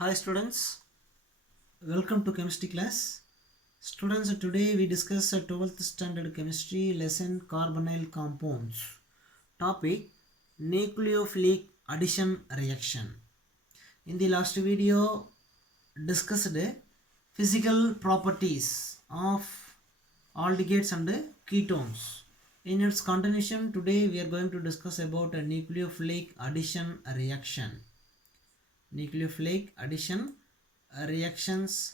Hi students, welcome to chemistry class. Students, today we discuss 12th standard chemistry lesson carbonyl compounds. Topic nucleophilic addition reaction. In the last video discussed physical properties of aldehydes and ketones. In its continuation, today we are going to discuss about a nucleophilic addition reaction. Nucleophilic addition reactions.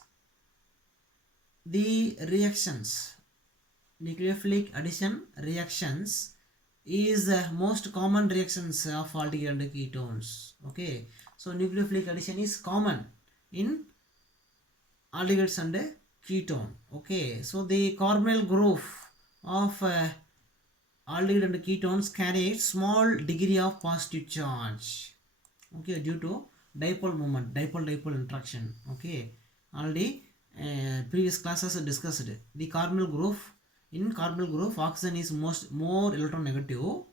The reactions, nucleophilic addition reactions is the most common reactions of aldehyde and ketones. Okay, so nucleophilic addition is common in aldehydes and ketone. Okay, so the carbonyl group of aldehyde and ketones carry a small degree of positive charge. Okay, due to dipole moment, dipole interaction. Okay, already previous classes discussed the carbonyl group. In carbonyl group, oxygen is more electronegative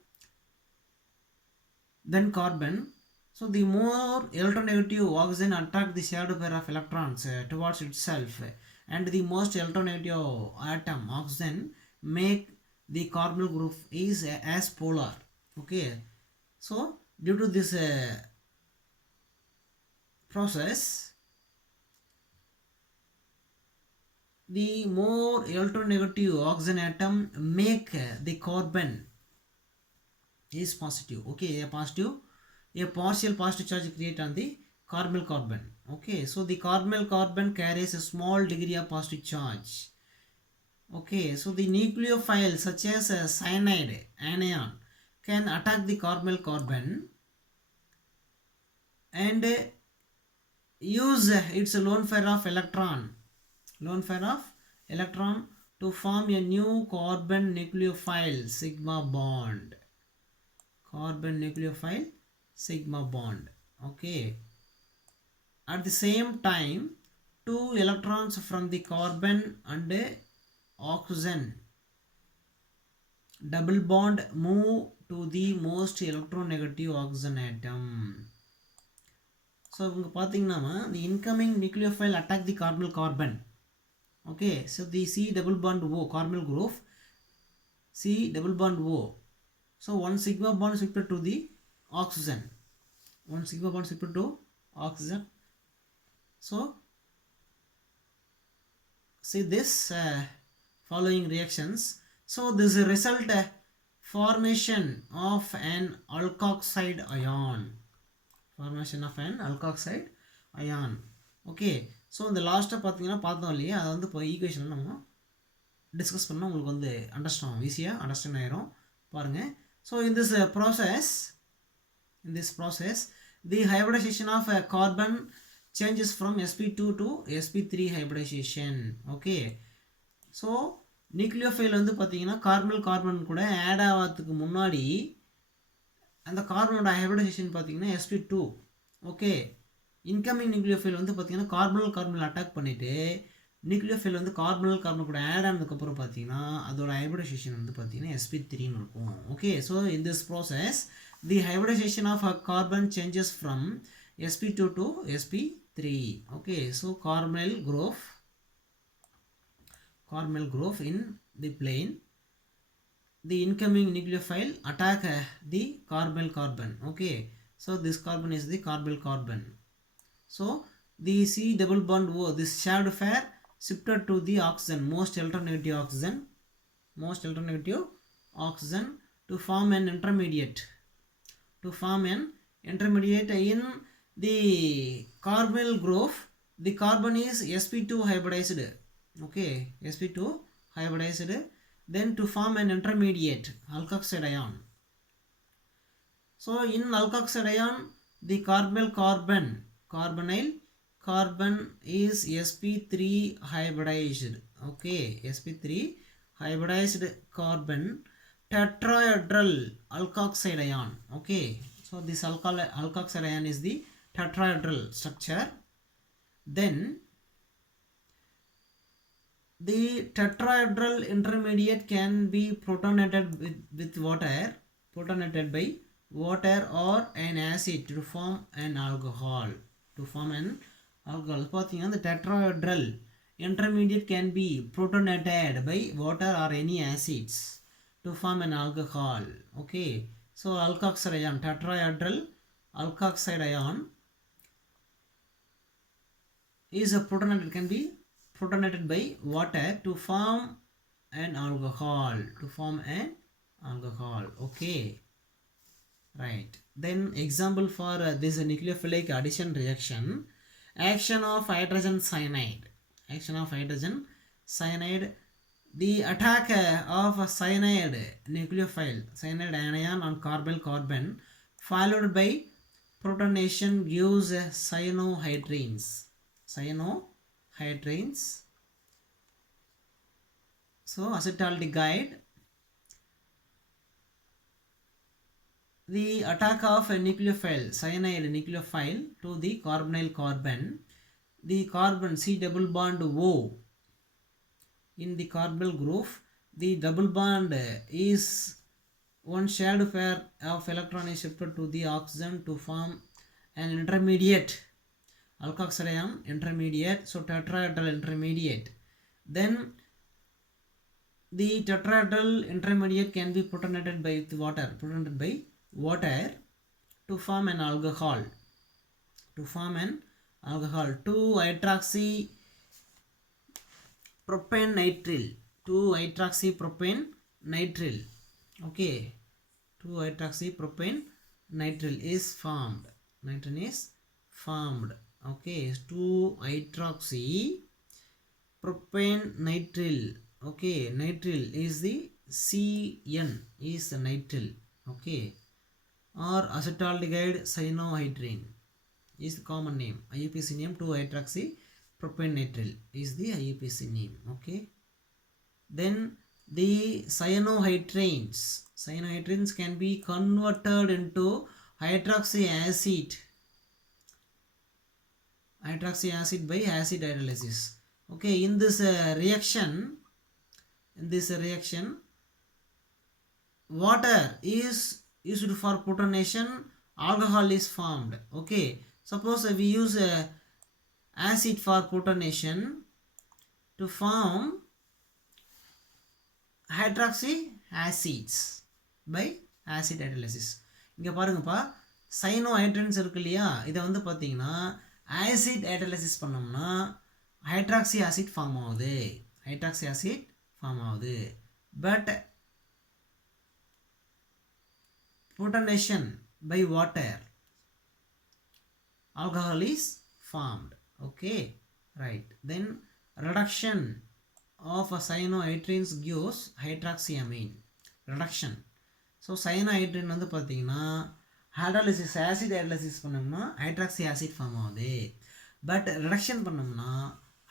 than carbon. So the more electronegative oxygen attract the shadow pair of electrons towards itself, and the most electronegative atom oxygen make the carbonyl group is as polar. Okay, so due to this process, the more electronegative oxygen atom make the carbon is positive. Okay, a partial positive charge create on the carbonyl carbon. Okay, so the carbonyl carbon carries a small degree of positive charge. Okay, so the nucleophile such as cyanide anion can attack the carbonyl carbon and use its lone pair of electron to form a new carbon nucleophile sigma bond. Okay, at the same time, two electrons from the carbon and oxygen double bond move to the most electronegative oxygen atom. So the incoming nucleophile attack the carbonyl carbon. Okay, so the C double bond O carbonyl group, C double bond O. So one sigma bond is shifted to the oxygen. So see this following reactions. So this result formation of an alkoxide ion. Okay, so இந்த லாஸ்ட்டாக பார்த்தீங்கன்னா பார்த்தோம் இல்லையா, அதை வந்து இப்போ equation நம்ம discuss பண்ணால் உங்களுக்கு வந்து அண்டர்ஸ்டாண்ட் ஆயிரும் பாருங்கள். So in this process the hybridization of carbon changes from sp2 to sp3 hybridization. Okay, so nucleophile வந்து பார்த்தீங்கன்னா கார்பன் கூட ஆட் ஆகிறதுக்கு முன்னாடி அந்த கார்பனோட ஹைபிரிடைசேஷன் பார்த்தீங்கன்னா sp2. ஓகே, இன்கமிங் நியூக்ளியோஃபைல் வந்து பார்த்தீங்கன்னா கார்பனல் அட்டாக் பண்ணிவிட்டு நியூக்ளியோஃபைல் வந்து கார்பன் கூட ஆட் ஆனதுக்கப்புறம் பார்த்தீங்கன்னா அதோட ஹைபிரிடைசேஷன் வந்து பார்த்தீங்கன்னா sp3ன்னு இருக்கும். Okay, so in this process the hybridization of a carbon changes from sp2 to sp3. Okay, so carbonyl group in the plane, the incoming nucleophile attack the carbonyl carbon. Okay, so this carbon is the carbonyl carbon. So the C double bond O, this shared pair shifted to the oxygen, most electronegative oxygen to form an intermediate in the carbonyl group. The carbon is sp2 hybridized. Okay, sp2 hybridized, then to form an intermediate alkoxide ion. So in alkoxide ion, the carbonyl carbon is sp3 hybridized. Okay, sp3 hybridized carbon tetrahedral alkoxide ion. Okay, so this alkoxide ion is the tetrahedral structure. Then the tetrahedral intermediate can be protonated with protonated by water or an acid to form an alcohol. alcohol பார்த்தீங்கன்னா the tetrahedral intermediate can be protonated by water or any acids to form an alcohol. Okay, so alkoxide ion, tetrahedral alkoxide ion is a protonated, can be protonated by water to form an alcohol, okay, right. Then example for this nucleophilic addition reaction: action of hydrogen cyanide, the attack of a cyanide nucleophile, cyanide anion on carbon followed by protonation gives cyanohydrins. So acetaldehyde, the attack of a nucleophile, cyanide nucleophile to the carbonyl carbon, the carbon C double bond O in the carbonyl group, the double bond is one shared pair of electron is shifted to the oxygen to form an intermediate, alkoxide ion intermediate, so tetrahedral intermediate. Then the tetrahedral intermediate can be protonated by water, to form an alcohol, 2-hydroxy propane nitrile, okay, 2-hydroxy propane nitrile is formed, okay, 2-hydroxy propane nitrile, okay, nitrile is the CN is the nitrile, okay, or acetaldehyde cyanohydrine is the common name, IUPAC name. 2-hydroxy propane nitrile is the IUPAC name, okay. Then the cyanohydrins can be converted into hydroxy acid by acid hydrolysis, okay. In this reaction water is used for protonation, alcohol is formed, okay. Suppose we use acid for protonation to form hydroxy acids by acid hydrolysis. இங்க பாருங்கப்பா, சைனோஹைட்ரன்ஸ் இருக்கு இல்லையா, இதை வந்து பார்த்தீங்கன்னா acid hydrolysis பண்ணோம்னா hydroxy acid form ஆகுது, but protonation by water, alcohol is formed, okay, right. Then reduction of a cyanohydrins gives hydroxyamine, reduction. So cyanohydrin வந்து பார்த்தீங்கன்னா ஹைட்ராலிசிஸ், ஆசிட் ஹைட்ராலிசிஸ் பண்ணோம்னா ஹைட்ராக்சி ஆசிட் ஃபார்ம் ஆகுது, பட் ரிடக்ஷன் பண்ணோம்னா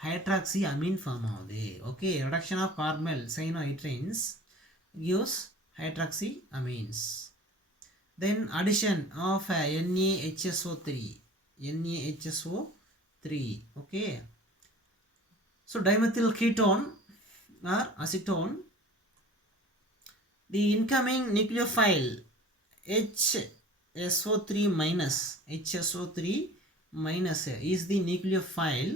hydroxy amine form ஆகுது, okay. Reduction of carbonyl cyanohydrins gives hydroxy amines. Then addition of NaHSO3, okay. So dimethyl ketone or acetone, the incoming nucleophile HSO3 minus is the nucleophile.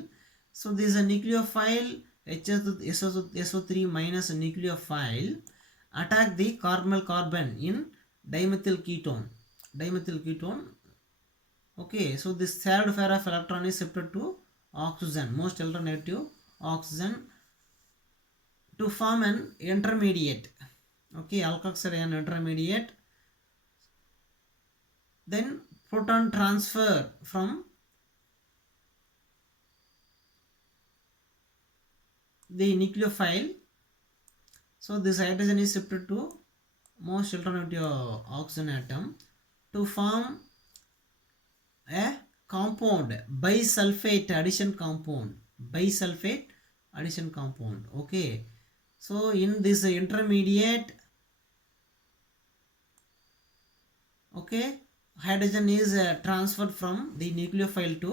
So this is a nucleophile, HSO3 minus nucleophile attack the carbonyl carbon in dimethyl ketone, okay. So this third pair of electron is shifted to oxygen, most electronegative oxygen, to form an intermediate, okay, alkoxide ion intermediate. Then proton transfer from the nucleophile, so this hydrogen is shifted to most electronegative oxygen atom to form a compound, bisulfate addition compound, okay. So in this intermediate, okay, hydrogen is transferred from the nucleophile to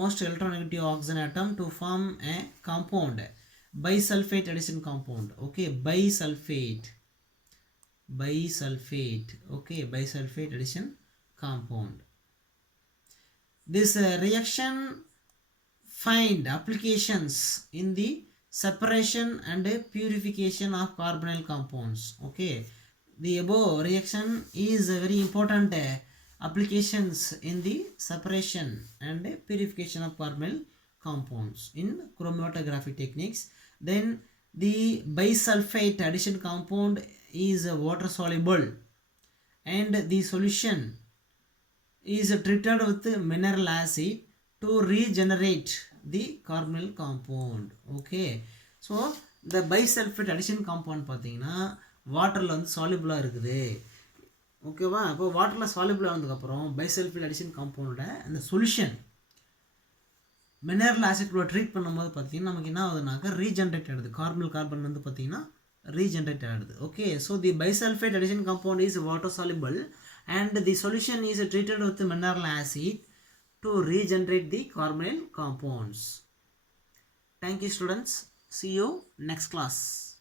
most electronegative oxygen atom to form a compound, bisulfate addition compound, okay, bisulfate, okay, bisulfate addition compound. This reaction find applications in the separation and purification of carbonyl compounds. Okay, the above reaction is a very important applications in the separation and purification of carbonyl compounds in chromatography techniques. Then the bisulfite addition compound is water soluble and the solution is treated with mineral acid to regenerate the carbonyl compound. Okay, so the bisulfate addition compound பார்த்தீங்கன்னா வாட்டரில் வந்து சால்யூபிளாக இருக்குது. ஓகேவா, இப்போ வாட்டரில் soluble ஆனதுக்கப்புறம் bisulphate addition காம்பவுண்டோட அந்த solution mineral acid கூட ட்ரீட் பண்ணும்போது பார்த்தீங்கன்னா நமக்கு என்ன ஆகுதுனாக்கா ரீஜென்ரேட் ஆகிடுது. கார்பன் வந்து பார்த்தீங்கன்னா ரீஜென்ரேட் ஆகிடுது. Okay, so the bisulphate addition compound is water soluble and the solution is treated with mineral acid to regenerate the carbonyl compounds. Thank you students. See you next class.